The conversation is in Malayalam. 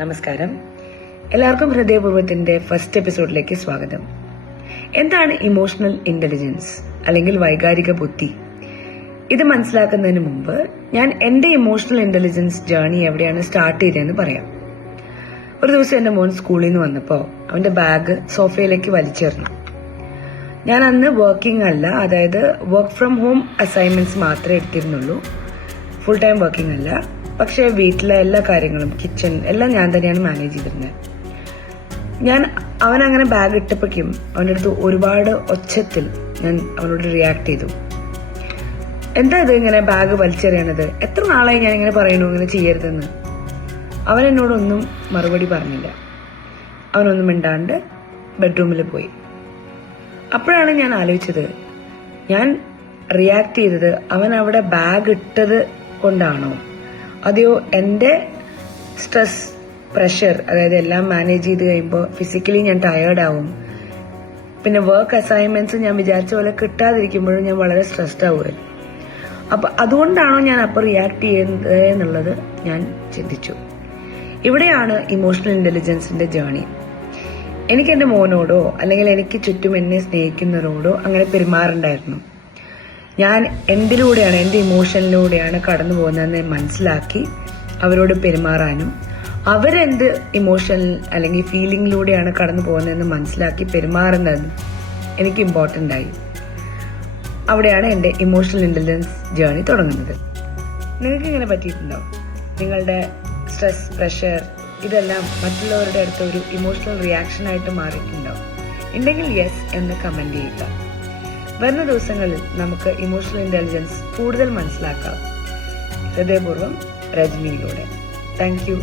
നമസ്കാരം. എല്ലാവർക്കും ഹൃദയപൂർവ്വത്തിന്റെ ഫസ്റ്റ് എപ്പിസോഡിലേക്ക് സ്വാഗതം. എന്താണ് ഇമോഷണൽ ഇന്റലിജൻസ് അല്ലെങ്കിൽ വൈകാരിക ബുദ്ധി? ഇത് മനസ്സിലാക്കുന്നതിന് മുമ്പ് ഞാൻ എന്റെ ഇമോഷണൽ ഇന്റലിജൻസ് ജേർണി എവിടെയാണ് സ്റ്റാർട്ട് ചെയ്തതെന്ന് പറയാം. ഒരു ദിവസം എന്റെ മോൻ സ്കൂളിൽ നിന്ന് വന്നപ്പോൾ അവന്റെ ബാഗ് സോഫയിലേക്ക് വലിച്ചെറിഞ്ഞു. ഞാൻ അന്ന് വർക്കിംഗ് അല്ല, അതായത് വർക്ക് ഫ്രം ഹോം അസൈൻമെന്റ്സ് മാത്രമേ എടുത്തിരുന്നുള്ളൂ. ഫുൾ ടൈം വർക്കിംഗ് അല്ല. പക്ഷെ വീട്ടിലെ എല്ലാ കാര്യങ്ങളും, കിച്ചൺ എല്ലാം ഞാൻ തന്നെയാണ് മാനേജ് ചെയ്തിരുന്നത്. അവൻ അങ്ങനെ ബാഗ് ഇട്ടപ്പോഴേക്കും അവൻ്റെ അടുത്ത് ഒരുപാട് ഒച്ചത്തിൽ ഞാൻ അവനോട് റിയാക്ട് ചെയ്തു. എന്താ ഇത് ഇങ്ങനെ ബാഗ് വലിച്ചെറിയണത്? എത്ര നാളായി ഞാൻ ഇങ്ങനെ പറയണു ഇങ്ങനെ ചെയ്യരുതെന്ന്. അവൻ എന്നോടൊന്നും മറുപടി പറഞ്ഞില്ല. അവനൊന്നും മിണ്ടാണ്ട് ബെഡ്റൂമിൽ പോയി. അപ്പോഴാണ് ഞാൻ ആലോചിച്ചത്, ഞാൻ റിയാക്ട് ചെയ്തത് അവൻ അവിടെ ബാഗ് ഇട്ടത് കൊണ്ടാണോ, അതെയോ എൻ്റെ സ്ട്രെസ്, പ്രഷർ, അതായത് എല്ലാം മാനേജ് ചെയ്ത് കഴിയുമ്പോൾ ഫിസിക്കലി ഞാൻ ടയേർഡ് ആവും. പിന്നെ വർക്ക് അസൈൻമെന്റ്സ് ഞാൻ വിചാരിച്ച പോലെ കിട്ടാതിരിക്കുമ്പോഴും ഞാൻ വളരെ സ്ട്രെസ്ഡ് ആവുമായിരുന്നു. അപ്പൊ അതുകൊണ്ടാണോ ഞാൻ അപ്പോൾ റിയാക്ട് ചെയ്യുന്നത് എന്നുള്ളത് ഞാൻ ചിന്തിച്ചു. ഇവിടെയാണ് ഇമോഷണൽ ഇന്റലിജൻസിന്റെ ജേർണി. എനിക്ക് എന്റെ മോനോടോ അല്ലെങ്കിൽ എനിക്ക് ചുറ്റും എന്നെ സ്നേഹിക്കുന്നവരോടോ അങ്ങനെ പെരുമാറുണ്ടായിരുന്നു. ഞാൻ എന്തിലൂടെയാണ്, എന്റെ ഇമോഷനിലൂടെയാണ് കടന്നു പോകുന്നതെന്ന് മനസ്സിലാക്കി അവരോട് പെരുമാറാനും അവരെന്ത് ഇമോഷൻ അല്ലെങ്കിൽ ഫീലിംഗിലൂടെയാണ് കടന്നു പോകുന്നതെന്ന് മനസ്സിലാക്കി പെരുമാറുന്നത് എനിക്ക് ഇമ്പോർട്ടൻ്റ് ആയി. അവിടെയാണ് എൻ്റെ ഇമോഷണൽ ഇന്റലിജൻസ് ജേർണി തുടങ്ങുന്നത്. നിങ്ങൾക്ക് ഇങ്ങനെ പറ്റിയിട്ടുണ്ടോ? നിങ്ങളുടെ സ്ട്രെസ്, പ്രഷർ ഇതെല്ലാം മറ്റുള്ളവരുടെ അടുത്ത് ഒരു ഇമോഷണൽ റിയാക്ഷൻ ആയിട്ട് മാറിയിട്ടുണ്ടോ? ഉണ്ടെങ്കിൽ യെസ് എന്ന് കമന്റ് ചെയ്യുക. വരുന്ന ദിവസങ്ങളിൽ നമുക്ക് ഇമോഷണൽ ഇന്റലിജൻസ് കൂടുതൽ മനസ്സിലാക്കാം. ഹൃദയപൂർവ്വം, രജനിയിലൂടെ. Thank you.